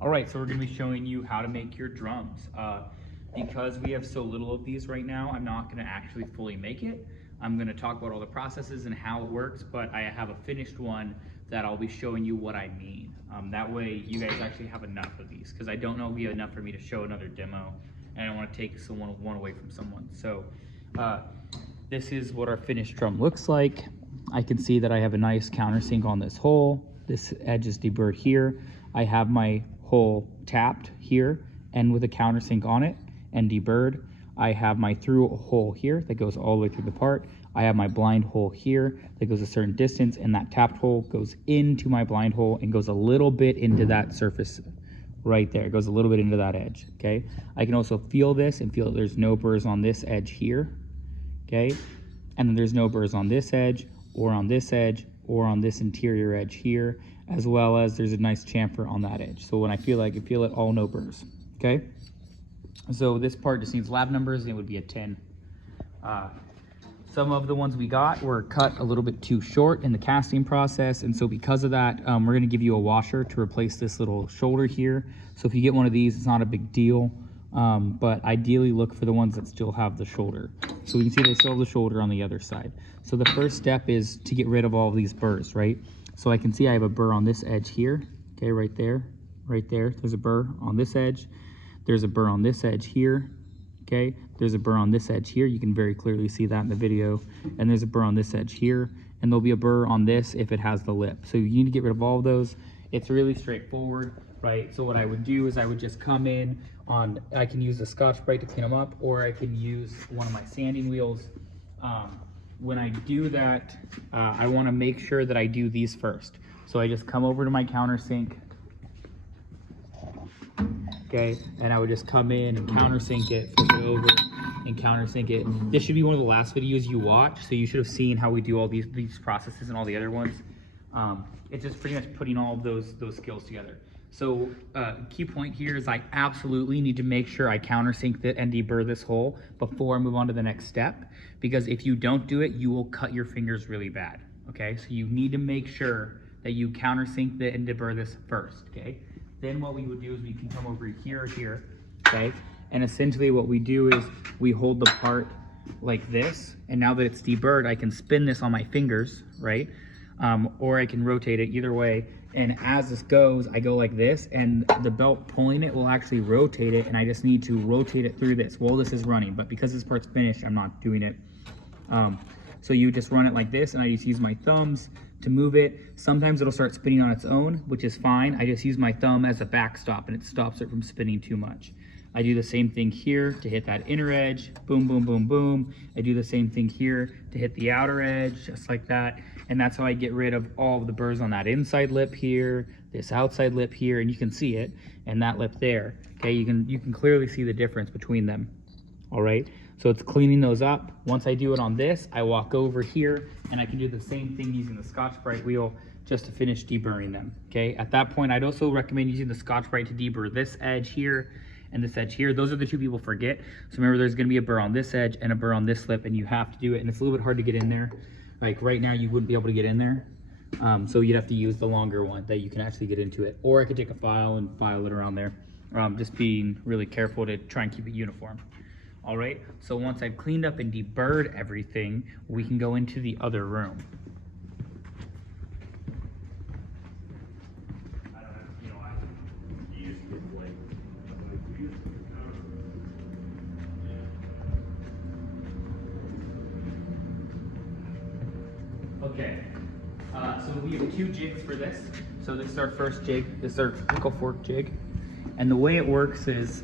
All right, so we're gonna be showing you how to make your drums. Because we have so little of these right now, I'm not gonna actually fully make it. I'm gonna talk about all the processes and how it works, but I have a finished one that I'll be showing you what I mean. That way you guys actually have enough of these, because I don't know if we have enough for me to show another demo, and I don't wanna take one away from someone. So this is what our finished drum looks like. I can see that I have a nice countersink on this hole. This edge is deburred here. I have my hole tapped here and with a countersink on it and deburred. I have my through hole here that goes all the way through the part. I have my blind hole here that goes a certain distance, and that tapped hole goes into my blind hole and goes a little bit into that surface right there. It goes a little bit into that edge, okay? I can also feel this and feel that there's no burrs on this edge here, okay? And then there's no burrs on this edge or on this edge or on this interior edge here, as well as there's a nice chamfer on that edge. So when I feel it all no burrs, okay? So this part just needs lab numbers, and it would be a 10. Some of the ones we got were cut a little bit too short in the casting process, and so because of that, we're gonna give you a washer to replace this little shoulder here. So if you get one of these, it's not a big deal, but ideally look for the ones that still have the shoulder. So we can see they still have the shoulder on the other side. So the first step is to get rid of all of these burrs, right? So I can see I have a burr on this edge here, okay, right there, there's a burr on this edge. There's a burr on this edge here, okay? There's a burr on this edge here. You can very clearly see that in the video. And there's a burr on this edge here. And there'll be a burr on this if it has the lip. So you need to get rid of all of those. It's really straightforward, right? So what I would do is I would just come in on, I can use a Scotch-Brite to clean them up, or I can use one of my sanding wheels. When I do that, I wanna make sure that I do these first. So I just come over to my countersink, okay, and I would just come in and countersink it, flip it over and countersink it. This should be one of the last videos you watch, so you should have seen how we do all these processes and all the other ones. It's just pretty much putting all of those skills together. So key point here is I absolutely need to make sure I countersink and deburr this hole before I move on to the next step, because if you don't do it, you will cut your fingers really bad, okay? So you need to make sure that you countersink and deburr this first, okay? Then what we would do is we can come over here, okay? And essentially what we do is we hold the part like this, and now that it's deburred, I can spin this on my fingers, right? Or I can rotate it either way. And as this goes, I go like this, and the belt pulling it will actually rotate it, and I just need to rotate it through this while this is running. But because this part's finished, I'm not doing it. So you just run it like this, and I just use my thumbs to move it. Sometimes it'll start spinning on its own, which is fine. I just use my thumb as a backstop, and it stops it from spinning too much. I do the same thing here to hit that inner edge, boom, boom, boom, boom. I do the same thing here to hit the outer edge, just like that. And that's how I get rid of all of the burrs on that inside lip here, this outside lip here, and you can see it, and that lip there. Okay, you can clearly see the difference between them. All right, so it's cleaning those up. Once I do it on this, I walk over here, and I can do the same thing using the Scotch-Brite wheel just to finish deburring them. Okay, at that point, I'd also recommend using the Scotch-Brite to deburr this edge here and this edge here. Those are the two people forget. So remember, there's gonna be a burr on this edge and a burr on this lip, and you have to do it, and it's a little bit hard to get in there. Like right now, you wouldn't be able to get in there. So you'd have to use the longer one that you can actually get into it. Or I could take a file and file it around there. Just being really careful to try and keep it uniform. All right, so once I've cleaned up and deburred everything, we can go into the other room. Okay, so we have 2 jigs for this. So this is our first jig, this is our pickle fork jig. And the way it works is,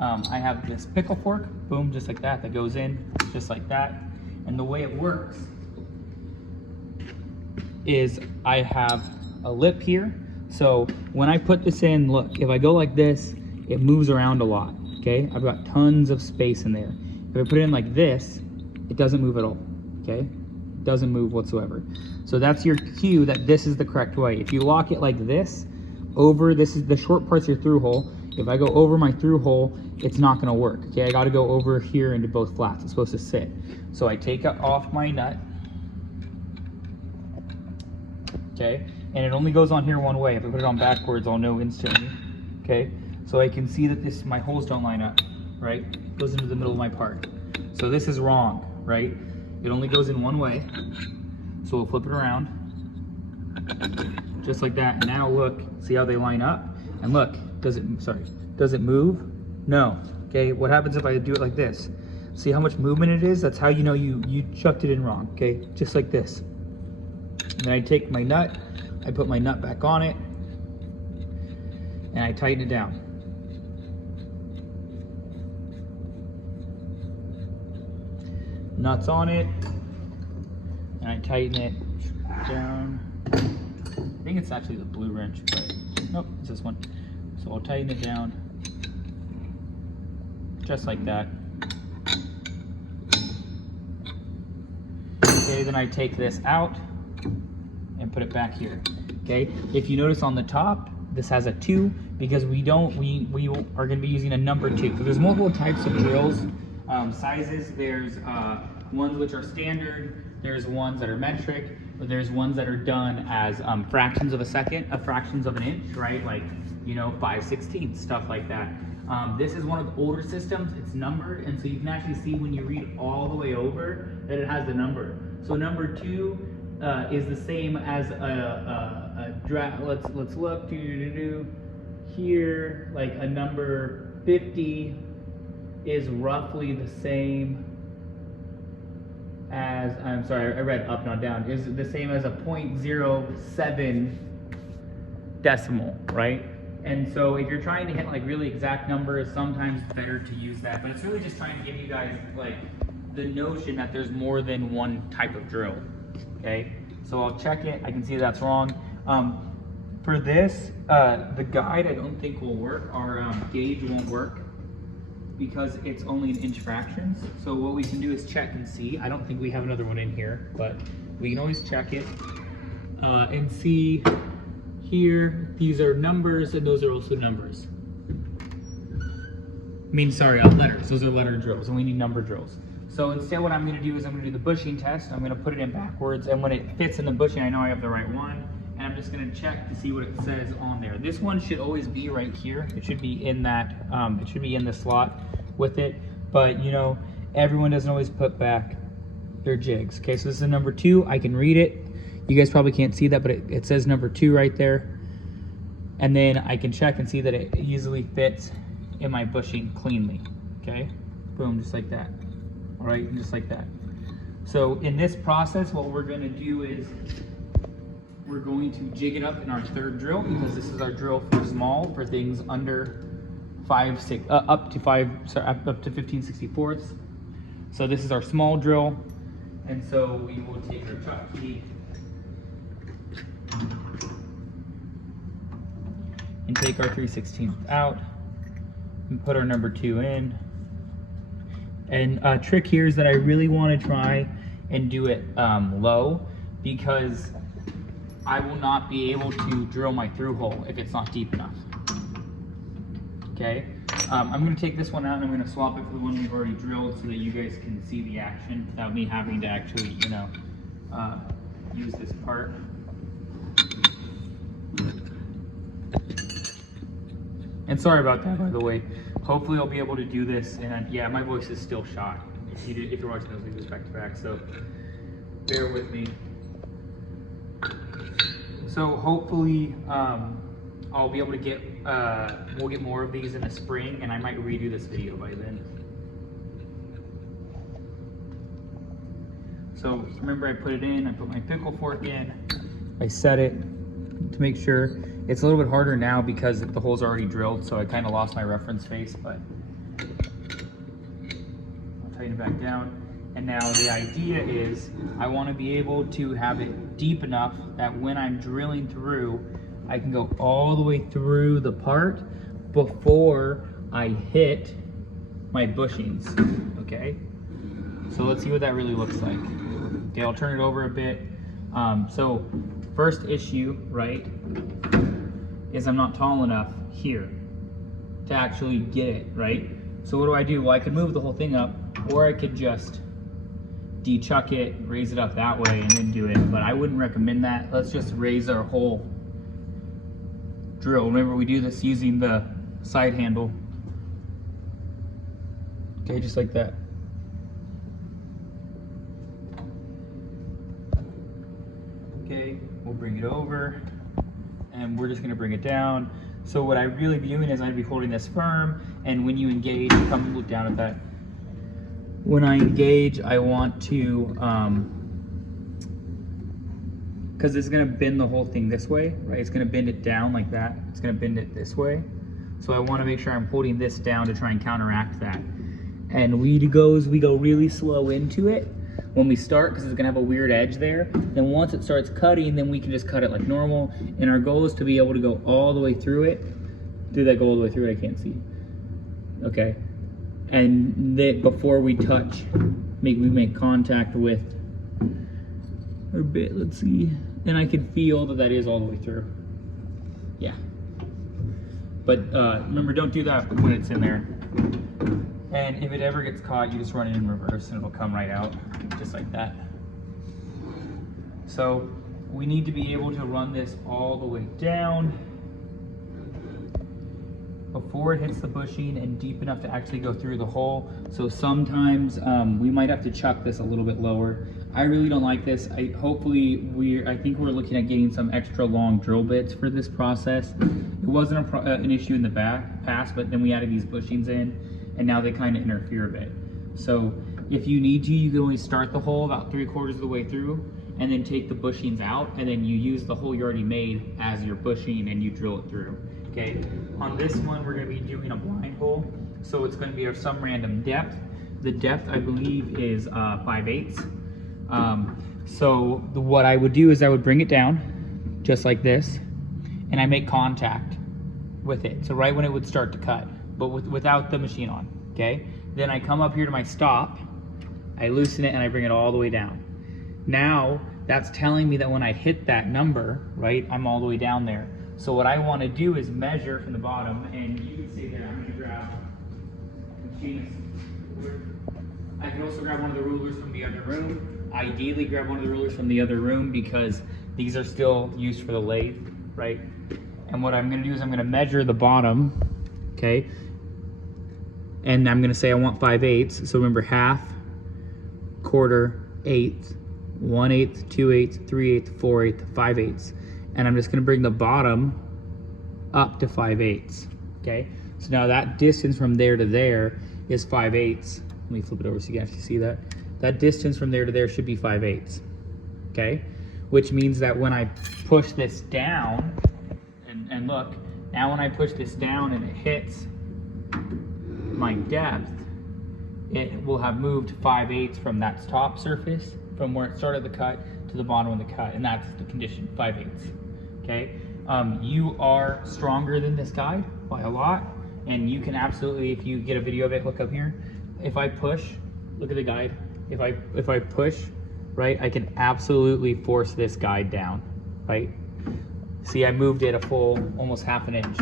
I have this pickle fork, boom, just like that goes in, just like that. And the way it works is I have a lip here. So when I put this in, look, if I go like this, it moves around a lot, okay? I've got tons of space in there. If I put it in like this, it doesn't move at all, okay? It doesn't move whatsoever. So that's your cue that this is the correct way. If you lock it like this, this is the short part's your through hole. If I go over my through hole, it's not gonna work, okay? I gotta go over here into both flats. It's supposed to sit. So I take off my nut, okay? And it only goes on here one way. If I put it on backwards, I'll know instantly, okay? So I can see that my holes don't line up, right? It goes into the middle of my part. So this is wrong, right? It only goes in one way. So we'll flip it around, just like that. And now look, see how they line up? And look, does it move? No, okay? What happens if I do it like this? See how much movement it is? That's how you know you chucked it in wrong, okay? Just like this. And then I take my nut, I put my nut back on it, and I tighten it down. Nuts on it, and I tighten it down. I think it's actually the blue wrench, but nope, it's this one. So I'll tighten it down, just like that. Okay, then I take this out and put it back here. Okay, if you notice on the top, this has a 2 because we are going to be using a number 2. So there's multiple types of drills, sizes. There's ones which are standard. There's ones that are metric. But there's ones that are done as fractions of a second, fractions of an inch, right? Like, you know, 5/16, stuff like that. This is one of the older systems. It's numbered, and so you can actually see when you read all the way over that it has the number. So number 2 is the same as a draft. Let's look here. Like a number 50 is roughly the same as, I'm sorry, I read up, not down, is the same as a 0.07 decimal, right? And so if you're trying to hit like really exact numbers, sometimes it's better to use that, but it's really just trying to give you guys like the notion that there's more than one type of drill, okay? So I'll check it, I can see that's wrong. For this, the guide I don't think will work, our gauge won't work, because it's only in inch fractions. So what we can do is check and see. I don't think we have another one in here, but we can always check it and see here. These are numbers and those are also numbers. I mean, sorry, letters. Those are letter drills and we need number drills. So instead what I'm gonna do is I'm gonna do the bushing test. I'm gonna put it in backwards, and when it fits in the bushing, I know I have the right one. And I'm just gonna check to see what it says on there. This one should always be right here. It should be in that, it should be in the slot with it. But you know, everyone doesn't always put back their jigs. Okay, so this is a number 2. I can read it. You guys probably can't see that, but it says number 2 right there. And then I can check and see that it easily fits in my bushing cleanly. Okay, boom, just like that. All right, just like that. So in this process, what we're gonna do is we're going to jig it up in our 3rd drill, because this is our drill for small, for things under up to 15/64. So this is our small drill, and so we will take our chuck key and take our 3/16 out and put our number 2 in. And a trick here is that I really want to try and do it low, because I will not be able to drill my through hole if it's not deep enough. Okay, I'm going to take this one out and I'm going to swap it for the one we've already drilled so that you guys can see the action without me having to actually, you know, use this part. And sorry about that, by the way. Hopefully I'll be able to do this, and yeah, my voice is still shot. If you're watching those videos back to back, so bear with me. So hopefully I'll be able to get, we'll get more of these in the spring, and I might redo this video by then. So remember, I put it in, I put my pickle fork in, I set it to make sure. It's a little bit harder now because the hole's already drilled, so I kind of lost my reference face, but I'll tighten it back down. And now the idea is I want to be able to have it deep enough that when I'm drilling through, I can go all the way through the part before I hit my bushings, okay? So let's see what that really looks like. Okay, I'll turn it over a bit. So first issue, right, is I'm not tall enough here to actually get it, right? So what do? Well, I could move the whole thing up, or I could just de-chuck it, raise it up that way, and then do it. But I wouldn't recommend that. Let's just raise our whole drill. Remember, we do this using the side handle. Okay, just like that. Okay, we'll bring it over, and we're just gonna bring it down. So what I'd really be doing is I'd be holding this firm, and when you engage, come look down at that. When I engage, I want to, because it's gonna bend the whole thing this way, right? It's gonna bend it down like that. It's gonna bend it this way. So I wanna make sure I'm holding this down to try and counteract that. And we go really slow into it when we start, because it's gonna have a weird edge there. Then once it starts cutting, then we can just cut it like normal. And our goal is to be able to go all the way through it. Do that, go all the way through it, I can't see. Okay. And that before we touch, we make contact with our bit, let's see. And I can feel that that is all the way through. Yeah. But remember, don't do that when it's in there. And if it ever gets caught, you just run it in reverse and it'll come right out, just like that. So we need to be able to run this all the way down before it hits the bushing and deep enough to actually go through the hole. So sometimes we might have to chuck this a little bit lower. I really don't like this. I think we're looking at getting some extra long drill bits for this process. It wasn't an issue in the past, but then we added these bushings in, and now they kind of interfere a bit. So if you need to, you can always start the hole about 3/4 of the way through, and then take the bushings out, and then you use the hole you already made as your bushing and you drill it through. Okay, on this one we're going to be doing a blind hole, so it's going to be of some random depth. The depth, I believe, is 5/8. So what I would do is I would bring it down just like this, and I make contact with it. So right when it would start to cut, but without the machine on. Okay, then I come up here to my stop, I loosen it, and I bring it all the way down. Now that's telling me that when I hit that number, right, I'm all the way down there. So what I want to do is measure from the bottom, and you can see there, I'm going to grab the machine. I can also grab one of the rulers from the other room. Ideally grab one of the rulers from the other room because these are still used for the lathe, right? And what I'm going to do is I'm going to measure the bottom, okay? And I'm going to say I want 5/8. So remember, half, quarter, eighth, 1/8, 2/8, 3/8, 4/8, 5/8. And I'm just going to bring the bottom up to 5/8. Okay, so now that distance from there to there is 5/8. Let me flip it over so you can actually see that. That distance from there to there should be 5/8. Okay, which means that when I push this down, and look, now when I push this down and it hits my depth, it will have moved 5/8 from that top surface, from where it started the cut to the bottom of the cut, and that's the condition, 5/8. Okay, you are stronger than this guide by a lot, and you can absolutely, if you get a video of it, look up here. If I push, look at the guide. If I push, right, I can absolutely force this guide down, right? See, I moved it a full, almost ½ inch.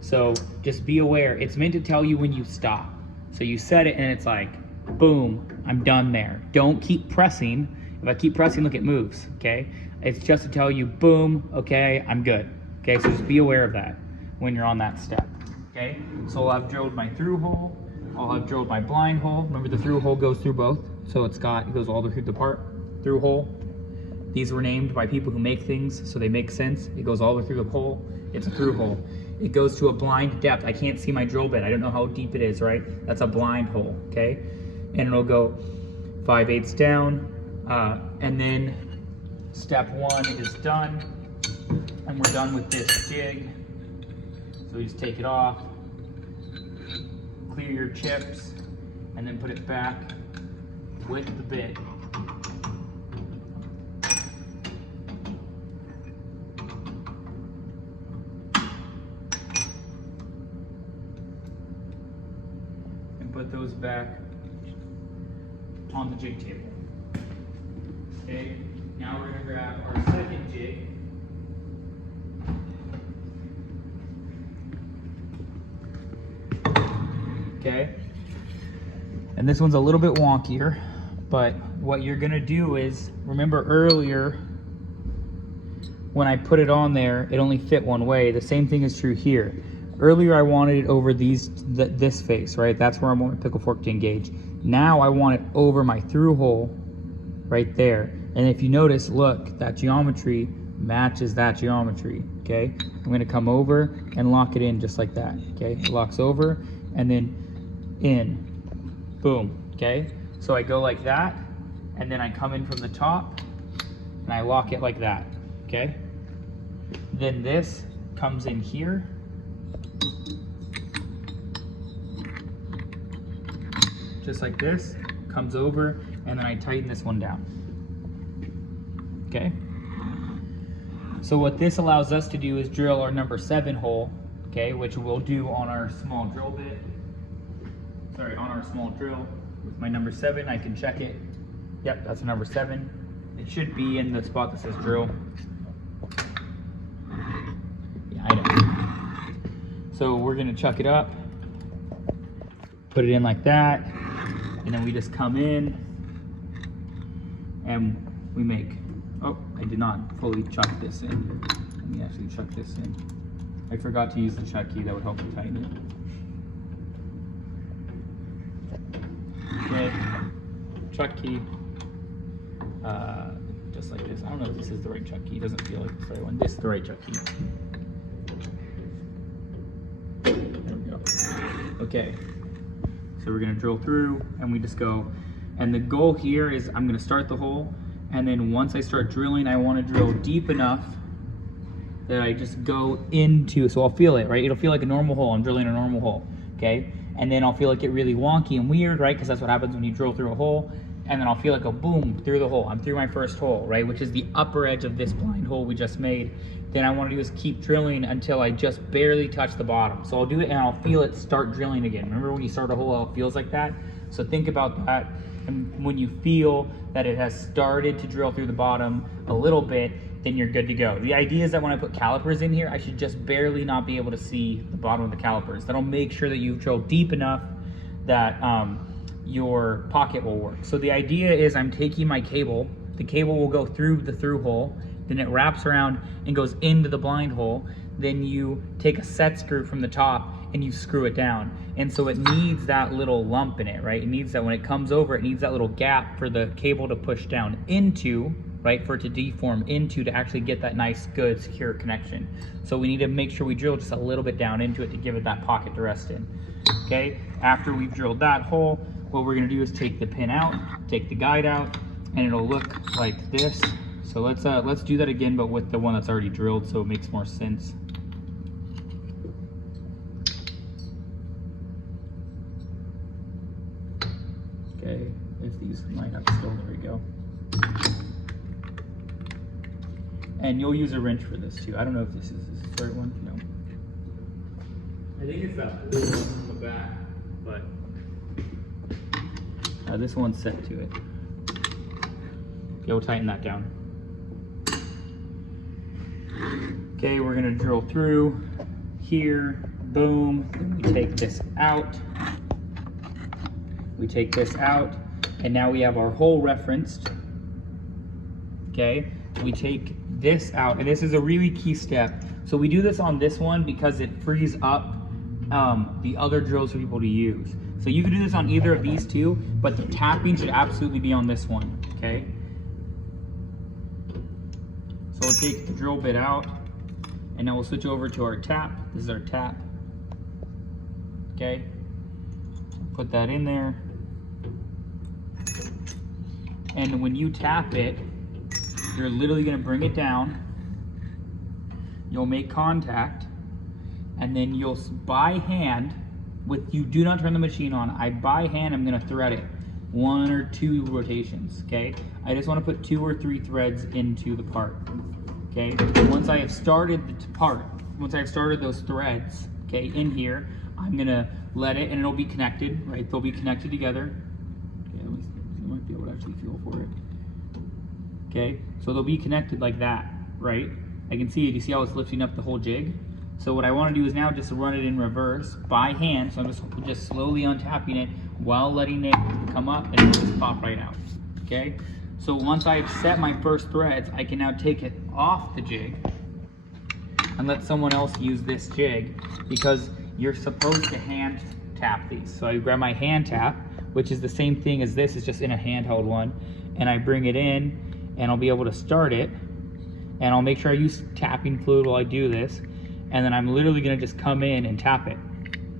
So just be aware, it's meant to tell you when you stop. So you set it and it's like, boom, I'm done there. Don't keep pressing. If I keep pressing, look, it moves, okay? It's just to tell you, boom, okay, I'm good. Okay, so just be aware of that when you're on that step, okay? So I'll have drilled my through hole, I'll have drilled my blind hole. Remember, the through hole goes through both, so it goes all the way through the part, through hole. These were named by people who make things, so they make sense. It goes all the way through the hole, it's a through hole. It goes to a blind depth. I can't see my drill bit, I don't know how deep it is, right? That's a blind hole, okay? And it'll go 5/8 down, and then step 1 is done, and we're done with this jig. So we just take it off, clear your chips, and then put it back with the bit. And put those back on the jig table. Okay, now we're going to grab our second jig. Okay, and this one's a little bit wonkier, but what you're gonna do is, remember earlier when I put it on there, it only fit one way. The same thing is true here. Earlier I wanted it over this face, right? That's where I want my pickle fork to engage. Now I want it over my through hole right there. And if you notice, look, that geometry matches that geometry, okay? I'm gonna come over and lock it in just like that, okay? It locks over and then in, boom, okay? So I go like that, and then I come in from the top and I lock it like that, okay? Then this comes in here. Just like this, comes over, and then I tighten this one down, okay? So what this allows us to do is drill our number 7 hole, okay, which we'll do on our small drill bit. Sorry, on our small drill with my number 7, I can check it. Yep, that's a number 7. It should be in the spot that says drill. Yeah, I know. So we're gonna chuck it up, put it in like that, and then we just come in and we make, oh, I did not fully chuck this in. Let me actually chuck this in. I forgot to use the chuck key, that would help me tighten it. Okay, chuck key, just like this. I don't know if this is the right chuck key. It doesn't feel like it's the right one. This is the right chuck key. There we go. Okay, so we're gonna drill through and we just go. And the goal here is I'm gonna start the hole, and then once I start drilling, I wanna drill deep enough that I just go into, so I'll feel it, right? It'll feel like a normal hole. I'm drilling a normal hole, okay? And then I'll feel like it really wonky and weird, right? Because that's what happens when you drill through a hole. And then I'll feel like a boom through the hole. I'm through my first hole, right? Which is the upper edge of this blind hole we just made. Then I want to do is keep drilling until I just barely touch the bottom. So I'll do it and I'll feel it start drilling again. Remember when you start a hole, how it feels like that? So think about that. And when you feel that it has started to drill through the bottom a little bit, then you're good to go. The idea is that when I put calipers in here, I should just barely not be able to see the bottom of the calipers. That'll make sure that you've drilled deep enough that your pocket will work. So the idea is I'm taking my cable, the cable will go through the through hole, then it wraps around and goes into the blind hole. Then you take a set screw from the top and you screw it down. And so it needs that little lump in it, right? It needs that when it comes over, it needs that little gap for the cable to push down into, right? For it to deform into, to actually get that nice, good, secure connection. So we need to make sure we drill just a little bit down into it to give it that pocket to rest in, okay? After we've drilled that hole, what we're gonna do is take the pin out, take the guide out, and it'll look like this. So let's do that again, but with the one that's already drilled, so it makes more sense. Okay, if these line up still, there we go. And you'll use a wrench for this too. I don't know if this is the right one. No. I think it's that one on the back, but this one's set to it. Okay, we'll tighten that down. Okay, we're gonna drill through here, boom. Then we take this out. We take this out, and now we have our hole referenced. Okay, we take this out, and this is a really key step. So we do this on this one because it frees up the other drills for people to use. So you can do this on either of these two, but the tapping should absolutely be on this one, okay? So we'll take the drill bit out, and then we'll switch over to our tap. This is our tap, okay? Put that in there. And when you tap it, you're literally gonna bring it down, you'll make contact, and then you'll, by hand, you do not turn the machine on, by hand I'm gonna thread it 1 or 2 rotations, okay? I just wanna put 2 or 3 threads into the part, okay? Once I have started the part, once I've started those threads, okay, in here, I'm gonna let it, and it'll be connected, right? They'll be connected together. Okay, let me see, I might be able to actually feel for it. Okay, so they'll be connected like that, right? I can see it, you see how it's lifting up the whole jig? So what I wanna do is now just run it in reverse by hand, so I'm just slowly untapping it while letting it come up, and it'll just pop right out, okay? So once I've set my first threads, I can now take it off the jig and let someone else use this jig, because you're supposed to hand tap these. So I grab my hand tap, which is the same thing as this, it's just in a handheld one, and I bring it in and I'll be able to start it, and I'll make sure I use tapping fluid while I do this, and then I'm literally gonna just come in and tap it,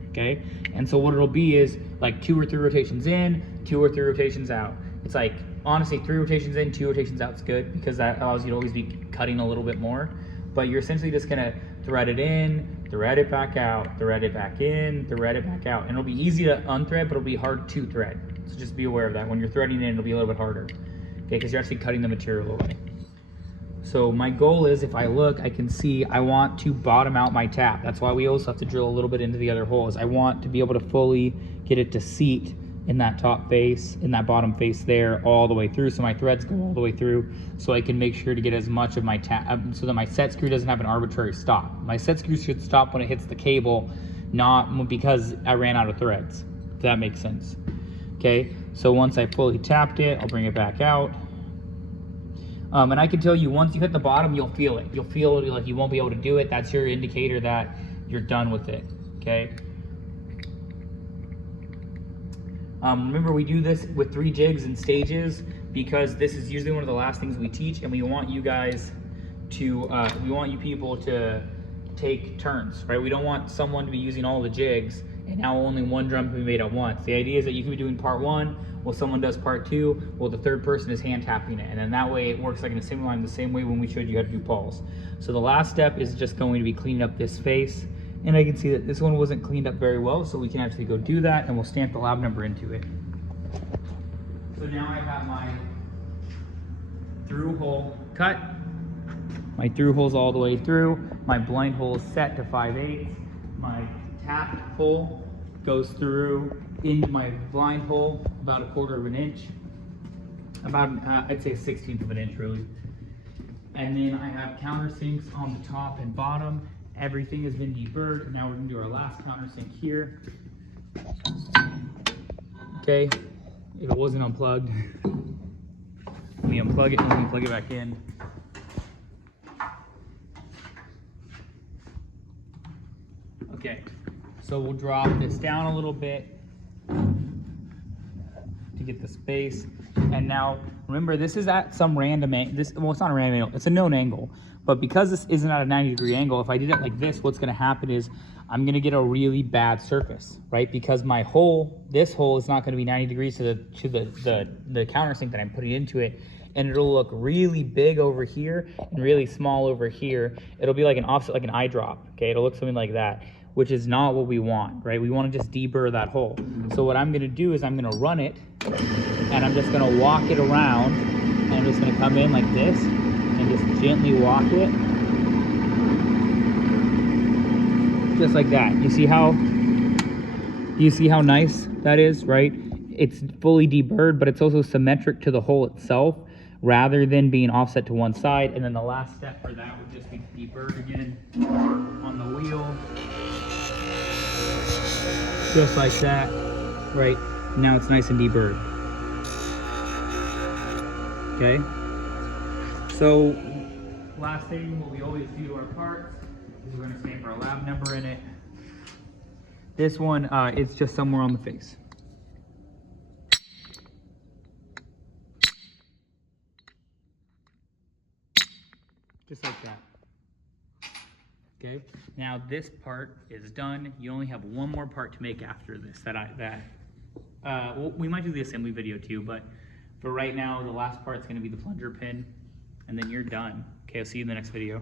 okay? And so what it'll be is like 2 or 3 rotations in, 2 or 3 rotations out. It's like, honestly, 3 rotations in, 2 rotations out is good, because that allows you to always be cutting a little bit more. But you're essentially just gonna thread it in, thread it back out, thread it back in, thread it back out. And it'll be easy to unthread, but it'll be hard to thread. So just be aware of that. When you're threading in, it'll be a little bit harder, okay? Because you're actually cutting the material away. So my goal is, if I look, I can see I want to bottom out my tap. That's why we also have to drill a little bit into the other holes. I want to be able to fully get it to seat in that top face, in that bottom face there, all the way through. So my threads go all the way through, so I can make sure to get as much of my tap, so that my set screw doesn't have an arbitrary stop. My set screw should stop when it hits the cable, not because I ran out of threads, if that makes sense. Okay, so once I fully tapped it, I'll bring it back out. And I can tell you, once you hit the bottom, you'll feel it. You'll feel it, like you won't be able to do it. That's your indicator that you're done with it, okay? Remember, we do this with 3 jigs and stages, because this is usually one of the last things we teach, and we want you guys to, we want you people to take turns, right? We don't want someone to be using all the jigs and now only one drum can be made at once. The idea is that you can be doing part 1, while someone does part 2, while the third person is hand tapping it, and then that way it works like in a single line, the same way when we showed you how to do pulls. So the last step is just going to be cleaning up this face, and I can see that this one wasn't cleaned up very well, so we can actually go do that, and we'll stamp the lab number into it. So now I have my through hole cut. My through hole's all the way through. My blind hole is set to 5/8. My tapped hole goes through into my blind hole about 1/4 of an inch. About, I'd say 1/16 of an inch really. And then I have countersinks on the top and bottom. Everything has been deburred. Now we're gonna do our last countersink here. Okay, if it wasn't unplugged, let me unplug it and let me plug it back in. Okay, so we'll drop this down a little bit to get the space. And now remember, this is at some random angle. Well, it's not a random angle, it's a known angle. But because this isn't at a 90-degree angle, if I did it like this, what's gonna happen is I'm gonna get a really bad surface, right? Because my hole, this hole is not gonna be 90 degrees to the countersink that I'm putting into it. And it'll look really big over here and really small over here. It'll be like an offset, like an eye drop, okay? It'll look something like that, which is not what we want, right? We wanna just deburr that hole. So what I'm gonna do is I'm gonna run it, and I'm just gonna walk it around, and I'm just gonna come in like this, and just gently walk it. Just like that. You see how nice that is, right? It's fully deburred, but it's also symmetric to the hole itself, rather than being offset to one side. And then the last step for that would just be deburred again on the wheel. Just like that, right? Now it's nice and deburred. Okay? So, last thing, what we always do to our parts is we're gonna stamp our lab number in it. This one, it's just somewhere on the face. Just like that. Okay, now this part is done. You only have one more part to make after this well, we might do the assembly video too, but for right now, the last part is gonna be the plunger pin, and then you're done. Okay, I'll see you in the next video.